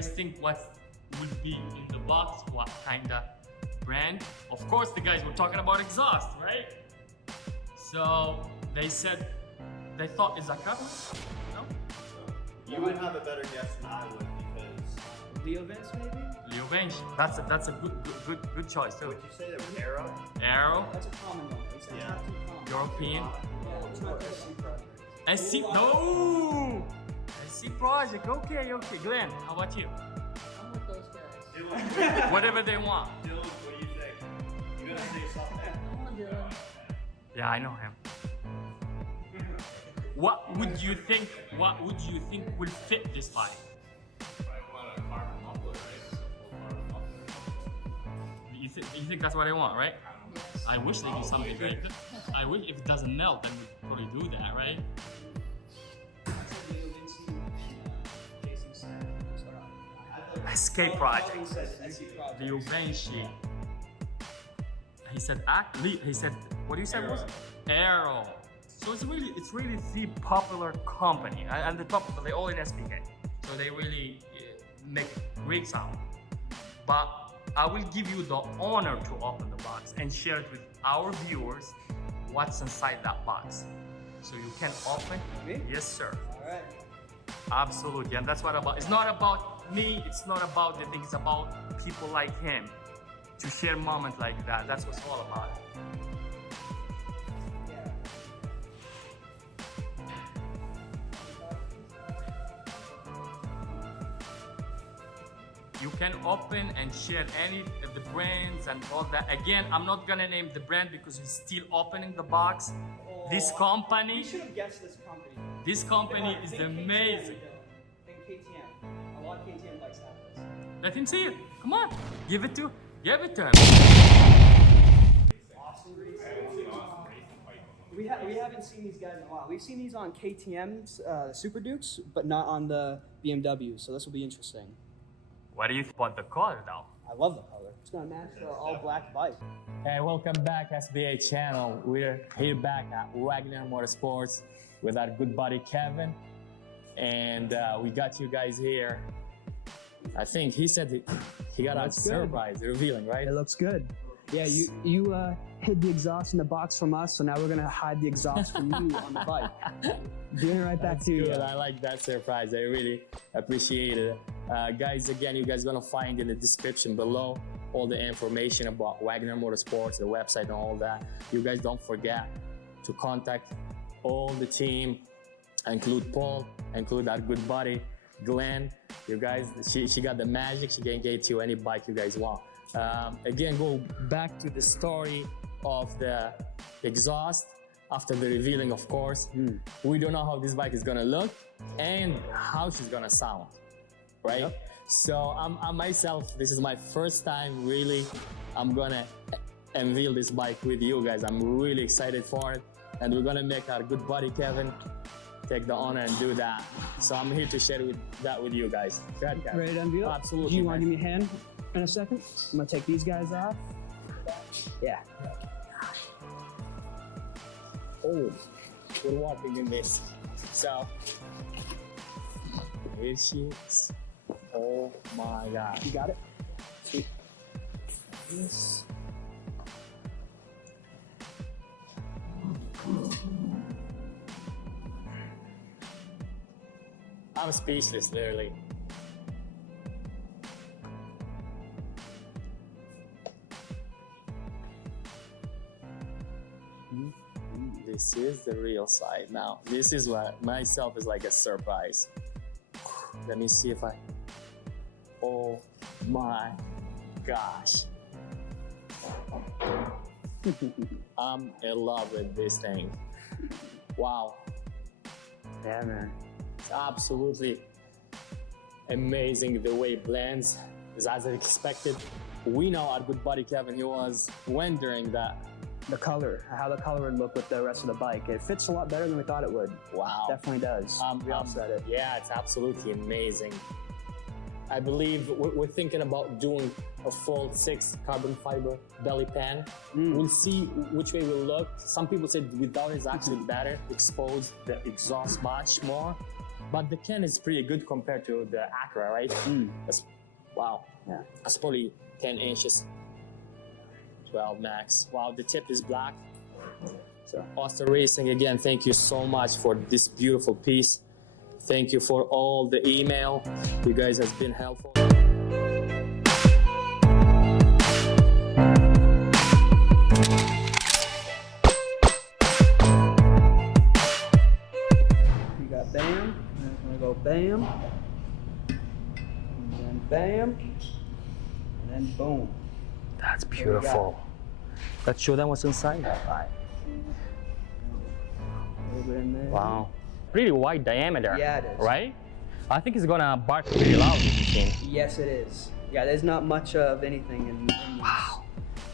guys think what would be in the box? What kind of brand? Of course, the guys were talking about exhaust, right? So they said they thought it's a cup. No? You would have a better guess than I would because Leo Vents maybe? Leo Bench. That's a good choice too. would you say that was Arrow? Arrow. That's a common one. It's Yeah. not too common. European. Yeah, it's not SC project. SC. No. SC project. Okay. Glenn, how about you? I'm with those guys. Dylan, Whatever they want. Dylan, what do you think? You gonna say something? Come on, Dylan. Yeah, I know him. What would you think? What would you think will fit this bike? You think that's what I want, right? Yes. I wish they do something like that. I wish if it doesn't melt, then we'd probably do that, right? That's a Leo Vents Jason said. Escape project. He said SC project. Leo Benchi. He said he said, what do you say was? Arrow. So it's really the popular company, and the top of they all in SPK. So they really make great sound. But I will give you the honor to open the box and share it with our viewers what's inside that box. So you can open. Me? Yes, sir. Alright. Absolutely, and that's what about. It's not about me. It's not about the thing. It's about people like him to share moments like that. That's what's all about. You can open and share any of the brands and all that. Again, I'm not gonna name the brand because he's still opening the box. This company, You should have guessed this company. this company is Think KTM, amazing. Think KTM. A lot of KTM bikes have this. Let him see it. Come on, give it to him. Awesome racing. We haven't seen these guys in a while. We've seen these on KTM's Super Dukes, but not on the BMW. So this will be interesting. What do you think about the color now? I love the color. It's gonna match the all black bike. Hey, welcome back SBA channel. We're here back at Wagner Motorsports with our good buddy Kevin, and we got you guys here. I think he said he got a That's good. surprise revealing, right? It looks good. Yeah, you hid the exhaust in the box from us, so now we're gonna hide the exhaust from you on the bike. Doing it right back to you. Good. I like that surprise. I really appreciate it. Guys, again, you guys gonna find in the description below all the information about Wagner Motorsports, the website and all that. You guys don't forget to contact all the team, include Paul, include our good buddy, Glenn. You guys, she got the magic. She can get you any bike you guys want. Again, go back to the story of the exhaust after the revealing, of course. We don't know how this bike is gonna look and how she's gonna sound, right? Yep. So I myself, this is my first time really, I'm gonna unveil this bike with you guys. I'm really excited for it, and we're gonna make our good buddy Kevin take the honor and do that. So I'm here to share that with you guys. Go ahead, Kevin. Ready to unveil? Absolutely, Do you want to man. give me a hand in a second? I'm gonna take these guys off. Yeah. Oh, we're walking in this. So, here she is. Oh my God. You got it? Sweet. This. I'm speechless, literally. This is the real side now. This is what myself is like a surprise. Let me see if I. Oh my gosh. I'm in love with this thing. Wow. Yeah, man. It's absolutely amazing the way it blends. Is as I expected. We know our good buddy Kevin, he was wondering that. The color, how the color would look with the rest of the bike. It fits a lot better than we thought it would. Wow. Definitely does. We all said it. Yeah, it's absolutely amazing. I believe we're thinking about doing a full 6 carbon fiber belly pan. We'll see which way we'll look. Some people said without is actually better, expose the exhaust much more. But the can is pretty good compared to the Acura, right? That's, wow. Yeah. That's probably 10 inches. 12 max. Wow, the tip is black. So, Oster Racing, again, thank you so much for this beautiful piece. Thank you for all the email. You guys have been helpful. You got bam, and I'm gonna go bam, and then bam, and then boom. That's beautiful. Let's show them what's inside. A little bit in there. Wow. Pretty wide diameter. Yeah, it is. Right? I think it's gonna bark pretty loud, this machine. Yes, it is. Yeah, there's not much of anything in these. Wow.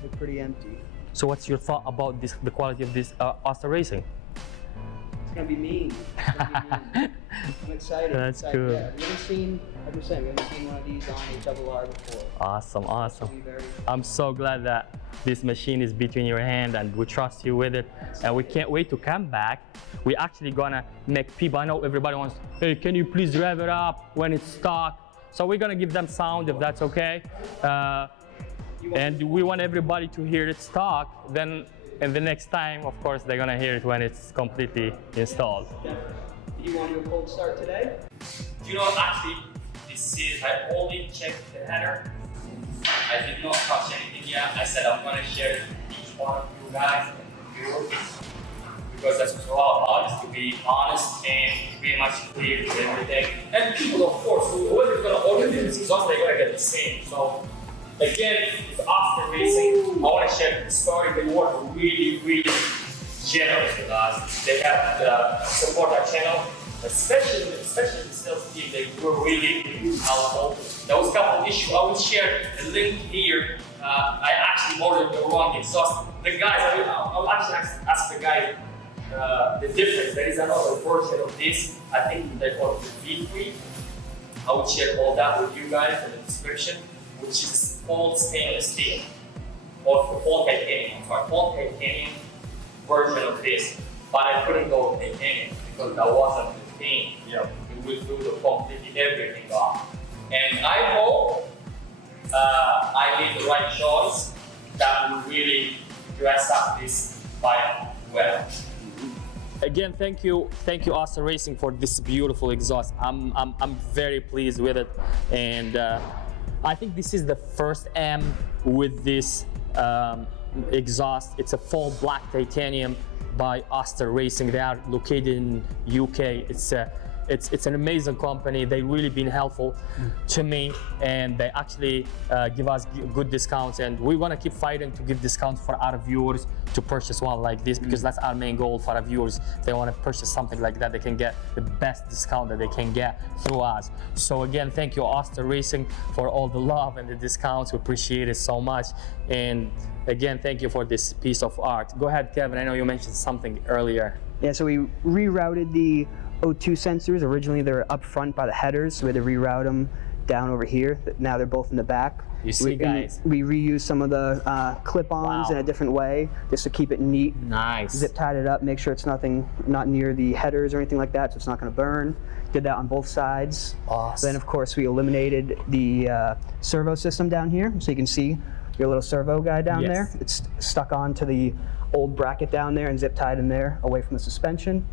They're pretty empty. So what's your thought about this, the quality of this Oster Racing? It's gonna be mean. It's gonna be mean. I'm excited. That's excited. cool. Yeah, we haven't seen, like we said, we haven't seen one of these on HRR before. Awesome, awesome. It'll be very. I'm so glad that this machine is between your hand and we trust you with it. And we can't wait to come back. We actually gonna make people, I know everybody wants, hey, can you please rev it up when it's stock? So we're gonna give them sound if that's okay. And we want everybody to hear it stock. Then in the next time, of course, they're gonna hear it when it's completely installed. Do you want to do a cold start today? You know, actually, this is, I only checked the header. I did not touch anything yet. I said I'm gonna share it with each one of you guys and you, because that's what all about, is to be honest and pretty much clear with everything. And people, of course, whoever's gonna order this exhaust, they're gonna get the same. So again, it's Oster Racing. I want to share the story. They were really, really generous with us. They have support our channel, especially the sales team. They were really, really helpful. There was a couple of issues. I will share the link here. I actually ordered the wrong exhaust. The guys, I'll actually ask the guy the difference. There is another version of this. I think they call it the V3. I will share all that with you guys in the description, which is all stainless steel, or all titanium. I'm sorry, all titanium version of this. But I couldn't go with titanium because that wasn't the thing. Yeah. It would do the completely everything off. And I hope I made the right choice that will really dress up this bike well. Again, thank you, Oster Racing, for this beautiful exhaust. I'm very pleased with it, and I think this is the first M with this exhaust. It's a full black titanium by Oster Racing. They are located in UK. It's an amazing company. They've really been helpful to me, and they actually give us good discounts, and we want to keep fighting to give discounts for our viewers to purchase one like this, because that's our main goal for our viewers. If they want to purchase something like that, they can get the best discount that they can get through us. So again, thank you, Oster Racing, for all the love and the discounts. We appreciate it so much. And again, thank you for this piece of art. Go ahead, Kevin. I know you mentioned something earlier. Yeah, so we rerouted the O2 sensors. Originally they were up front by the headers, so we had to reroute them down over here. Now they're both in the back. You see, guys. We reused some of the clip-ons in a different way, just to keep it neat. Nice. Zip tied it up, make sure it's not near the headers or anything like that, so it's not going to burn. Did that on both sides. Awesome. Then of course we eliminated the servo system down here, so you can see your little servo guy down there. It's stuck onto the old bracket down there and zip tied in there away from the suspension.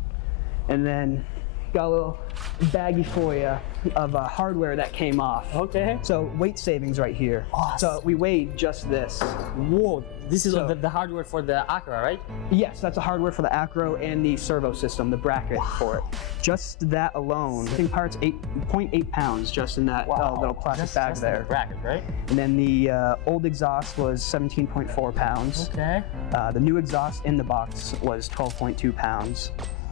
And then got a little baggie for you of hardware that came off. Okay. So weight savings right here. Awesome. So we weighed just this. Whoa, this is So- the hardware for the Acura, right? Yes, that's the hardware for the Acro and the servo system, the bracket for it. Just that alone, I think parts 8.8 pounds just in that little plastic bag Just there. the bracket, right? And then the old exhaust was 17.4 pounds. Okay. The new exhaust in the box was 12.2 pounds.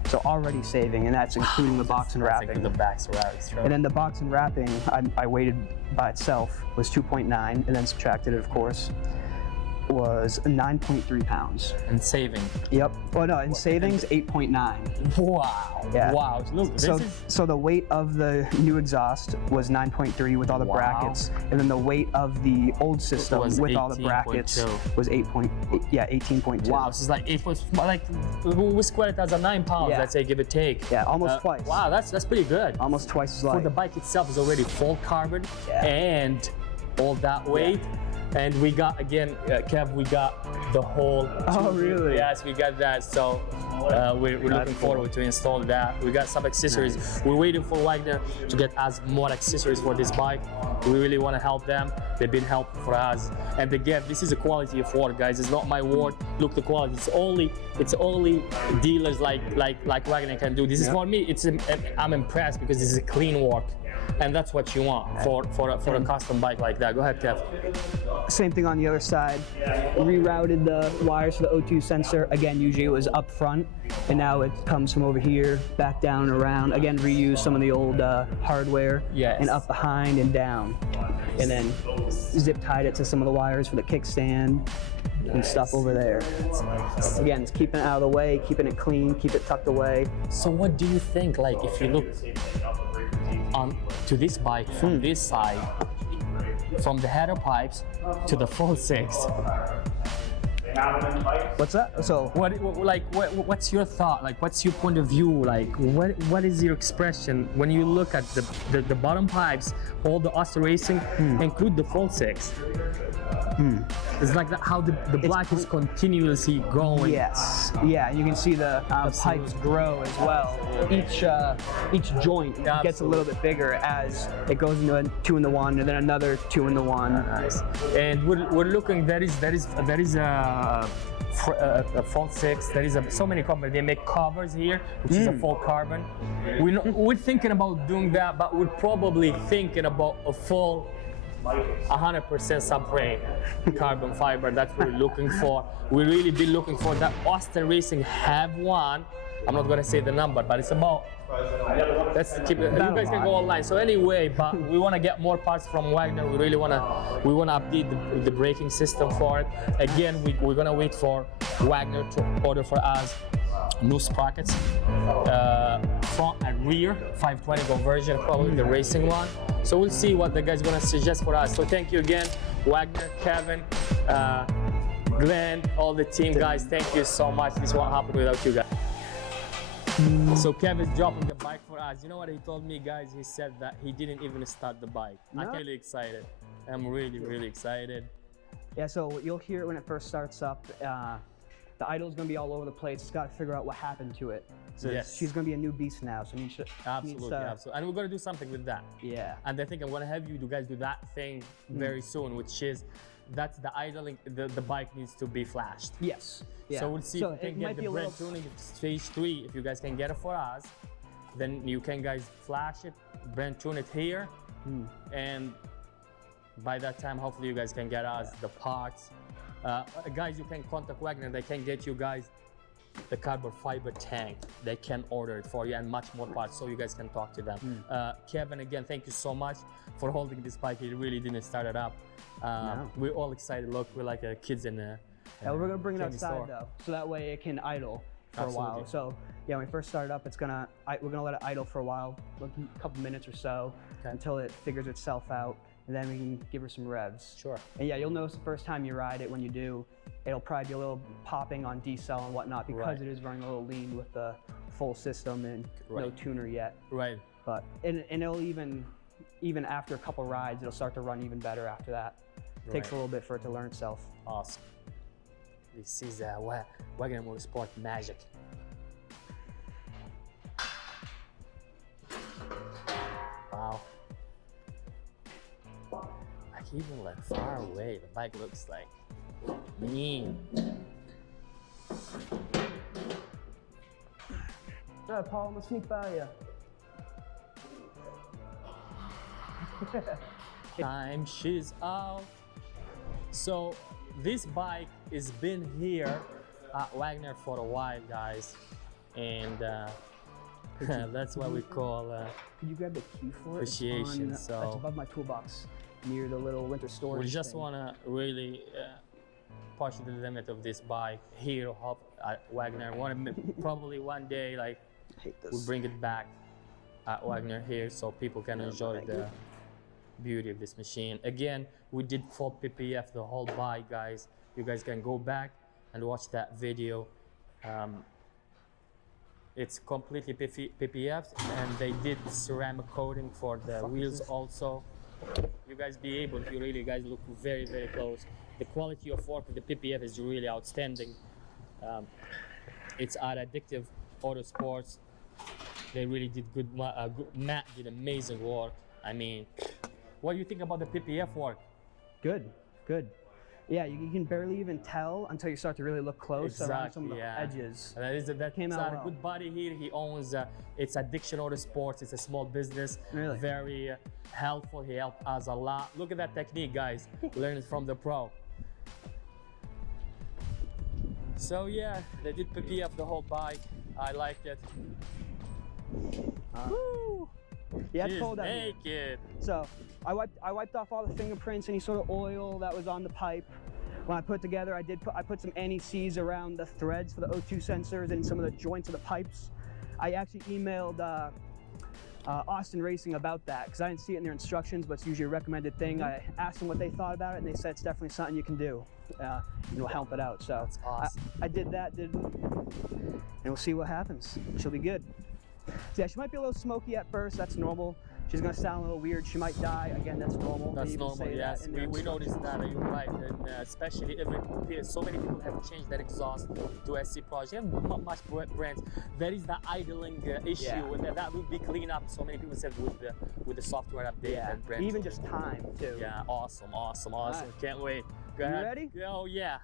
So already saving, and that's including the box and wrapping. The back's wrapping. And then the box and wrapping, I weighted by itself, was 2.9, and then subtracted it, of course. was 9.3 pounds. And saving. Yep. Well, no, in savings, 8.9. Wow. Yeah. Wow. Look, this is So the weight of the new exhaust was 9.3 with all the Wow. brackets, and then the weight of the old system Was with all the brackets 18.2. was 18.2. wow. This is like we square it as a 9 pounds. Yeah. Let's say, give or take. Yeah, almost twice. Wow, that's pretty good. Almost twice as For light. the bike itself is already full carbon Yeah. and all that weight. And we got, again, Kev, we got the whole. Oh, really? Yes, we got that. So we're looking forward to install that. We got some accessories. Nice. We're waiting for Wagner to get us more accessories for this bike. We really want to help them. They've been helpful for us. And again, this is a quality of work, guys. It's not my word. Look, the quality. It's only dealers like Wagner can do. This is for me. I'm impressed because this is a clean work. And that's what you want for a custom bike like that. Go ahead, Kev. Same thing on the other side. Rerouted the wires for the O2 sensor. Again, usually it was up front, and now it comes from over here, back down and around. Again, reuse some of the old hardware. Yes. And up behind and down. And then zip tied it to some of the wires for the kickstand and stuff over there. Again, it's keeping it out of the way, keeping it clean, keep it tucked away. So what do you think, like, if you look on to this bike from this side, from the header pipes to the full six? What's that? So What's your thought? Like, what's your point of view? Like, what is your expression when you look at the bottom pipes, all the Oster Racing, include the full six? It's like that, how the black is continuously growing. yes, yeah, you can see the pipes grow as well. Each joint gets a little bit bigger as it goes into a 2-in-1 and then another 2-in-1. Nice. And we're looking. There is a full six. There is so many companies. They make covers here, which is a full carbon. We're thinking about doing that, but we're probably thinking about a full 100% sub-frame carbon fiber. That's what we're looking for. We really be looking for that. Oster Racing have one. I'm not gonna say the number, but it's about. Let's keep it. You guys can go online. So anyway, but we want to get more parts from Wagner. We really want to update the braking system for it. Again, we're gonna wait for Wagner to order for us new sprockets, front and rear, 520 conversion, probably the racing one. So we'll see what the guy's gonna suggest for us. So thank you again, Wagner, Kevin, Glenn, all the team guys. Thank you so much. This won't happen without you guys. So Kevin's dropping the bike for us. You know what he told me, guys? He said that he didn't even start the bike. I'm really excited. I'm really excited. Yeah, so you'll hear it when it first starts up. The idle's gonna be all over the place. It's got to figure out what happened to it. So Yes. she's gonna be a new beast now. So Absolutely. And we're gonna do something with that. Yeah. And I think I'm gonna have you guys do that thing very soon, which is that's the idling. The bike needs to be flashed. Yes. Yeah. So we'll see if we can get the brand tuning stage 3. If you guys can get it for us, then you can guys flash it, brand tune it here, and by that time, hopefully you guys can get us the parts. Guys, you can contact Wagner. They can get you guys the carbon fiber tank. They can order it for you and much more parts, so you guys can talk to them. Kevin, again, thank you so much for holding this bike. He really didn't start it up. We're all excited. Look, we're like kids in there. Yeah, we're gonna bring it candy outside store. though, so that way it can idle for a while. Absolutely. So yeah, when we first start it up, we're gonna let it idle for a while, like a couple minutes or so, until it figures itself out, and then we can give her some revs. Sure. And yeah, you'll notice the first time you ride it, when you do, it'll probably be a little popping on decel and whatnot because it is running a little lean with the full system and no tuner yet. Right. But and it'll even after a couple rides, it'll start to run even better after that. Takes a little bit for it to learn itself. Awesome. This is Wagner Motorsport magic. Wow. Like even like far away, the bike looks like mean. All right, Paul, I'm gonna sneak by you. Time she's out. So this bike has been here at Wagner for a while, guys, and that's what we call Could you grab the key for it? appreciation. It's So above my toolbox near the little winter storage. we just thing. want to really partially the limit of this bike here at Wagner. Probably one day, like, I hate this. we'll bring it back at Wagner here so people can enjoy the beauty of this machine. Again, we did full PPF the whole bike, guys. You guys can go back and watch that video. It's completely PPF, and they did ceramic coating for the wheels also. You guys be able, if you really guys look very, very close. The quality of work with the PPF is really outstanding. It's at Addictive Autosports. They really did good. Matt did amazing work. I mean, what do you think about the PPF work? Good, good. Yeah, you can barely even tell until you start to really look close around some of the edges. That's Came out a well. good buddy here. He owns, it's Addiction Autosports. It's a small business. Really? Very helpful. He helped us a lot. Look at that technique, guys. Learn it from the pro. So yeah, they did PPF the whole bike. I liked it. Woo! Yeah, it's She's cold out here. naked. So I wiped off all the fingerprints, any sort of oil that was on the pipe. When I put it together, I put some anti-seize around the threads for the O2 sensors and some of the joints of the pipes. I actually emailed Austin Racing about that because I didn't see it in their instructions, but it's usually a recommended thing. I asked them what they thought about it, and they said it's definitely something you can do. And we'll help it out. So That's awesome. I did that, and we'll see what happens. She'll be good. So yeah, she might be a little smoky at first. That's normal. She's gonna sound a little weird. She might die. Again, that's normal. They That's even normal, say yes. that in their We noticed instructions. that, you're right. And especially so many people have changed their exhaust to SC Project. And much brands. There is the idling issue, Yeah. and that will be cleaned up. So many people said with the software update Yeah, and brand. even just time too. Yeah, awesome. right. Can't wait. Go You ahead. ready? Oh, yeah.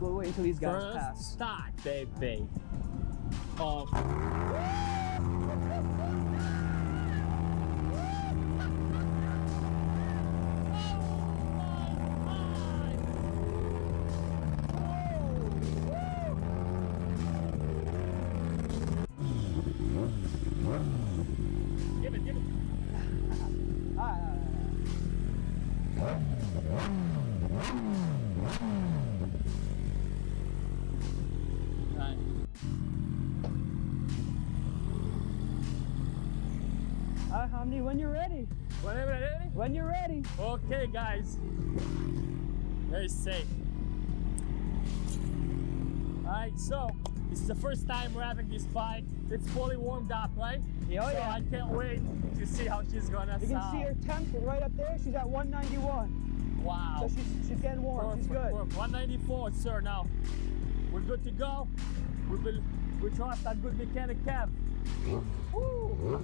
We'll wait until these guys First pass. start, baby. Oh. Give it. All right. All right, Hamdi, when you're ready. Whenever you're ready. When you're ready. Okay, guys. Very safe. Alright, so this is the first time we're having this bike. It's fully warmed up, right? Yeah, oh so yeah. I can't wait to see how she's gonna You can sound. see her temp right up there. She's at 191. Wow. So she's getting warm. She's good. Perfect. 194, sir. Now we're good to go. We trust that good mechanic Kev. Woo.